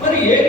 మరి ఏ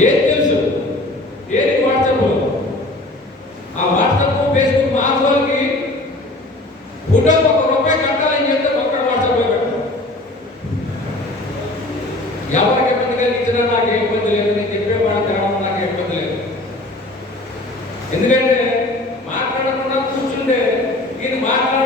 ఏం తెలుసు? ఏది వాట్సాప్ ఆ వాట్సాప్ ఫేస్బుక్ మా ఫోటో ఒక రూపాయి కట్టాలని చెప్తే ఒక్కడ వాట్సాప్లో ఎవరికి నాకు ఏ ఇబ్బంది లేదు నేను చెప్పే మాట నాకు ఇబ్బంది లేదు. ఎందుకంటే మాట్లాడకుండా కూర్చుంటే ఇది మాట్లాడ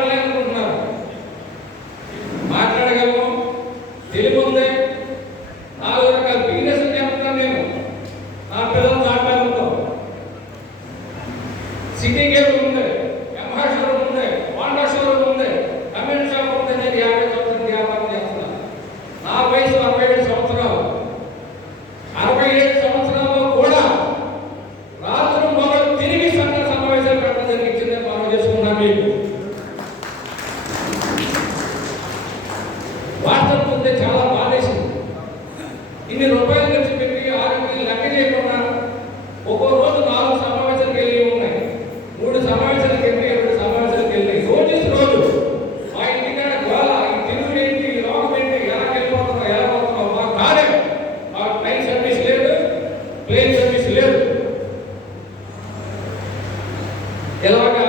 ఎలాగా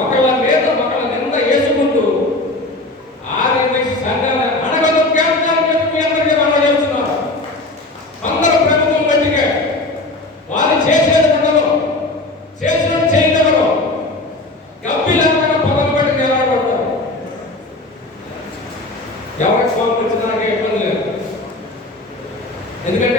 ఒకళ్ళ మీద ఒకళ్ళ నింద వేసుకుంటూ ఆర్యనక్స్ సంఘాల అడగదు చేస్తున్నారు ఎవరికి కోపం వచ్చినా ఇబ్బంది లేదు. ఎందుకంటే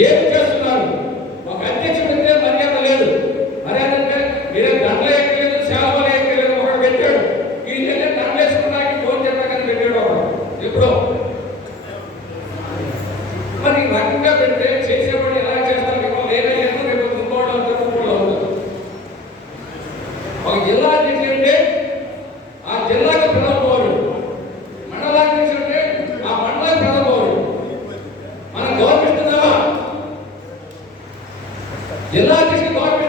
ఏం చేస్తున్నారు? ఒక అధ్యక్షుడికే మర్యాద లేదు. మర్యాద అంటే మీరే దండలు ఎక్కలేదు సేవలు ఎక్కలేదు ఒకడు పెట్టాడు. ఈయన దండలు వేసుకున్నాక ఫోన్ చేస్తాకని పెట్టాడు ఒకడు. ఎప్పుడో. మరి రకంగా పెడితే చేసేవాడు actually God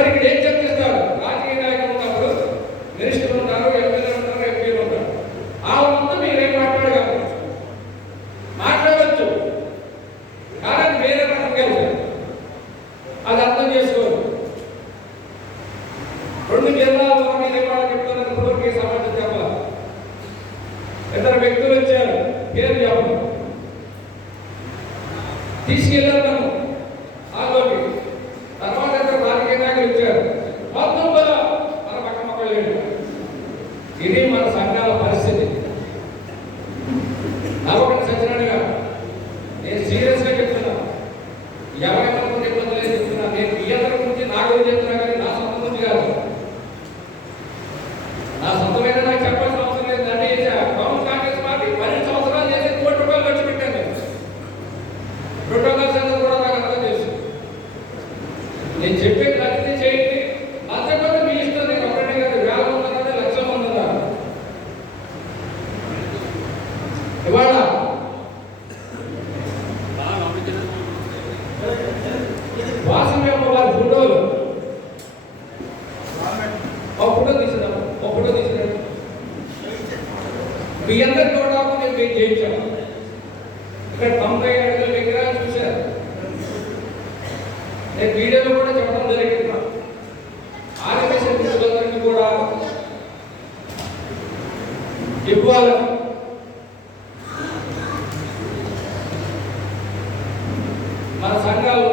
మరి ఇక్కడ ఏం చర్చిస్తారు రాజకీయ నాయకులు ఉన్నప్పుడు మినిస్టర్లు ఉంటారు ఎమ్మెల్యేలు ఉంటారు ఎంపీలు ఉంటారు. ఆ ముందు మీరేం మాట్లాడగలరు? మాట్లాడవచ్చు కానీ వేరే రకంగా అది అర్థం చేసుకోరు రెండు జిల్లాల ఒకటి నిర్మాణం చెప్తున్నప్పుడు మీ సమాజం చెప్పాలి. ఇద్దరు వ్యక్తులు వచ్చారు. పేరు చెప్పరు తీసుకెళ్ళి ಯಾವಾಗ మీ కూడా నేను వెయిట్ చేయించాను? ఇక్కడ తొంభై అడుగుల చూశారు. నేను వీడియోలో కూడా చెప్పడం జరిగింది ఆదివేశ కూడా ఇవ్వాలి. మన సంఘాలు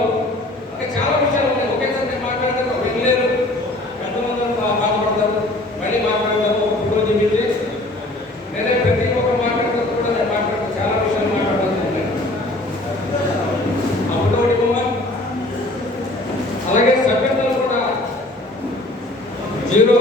జీరో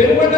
వెలువడ్డ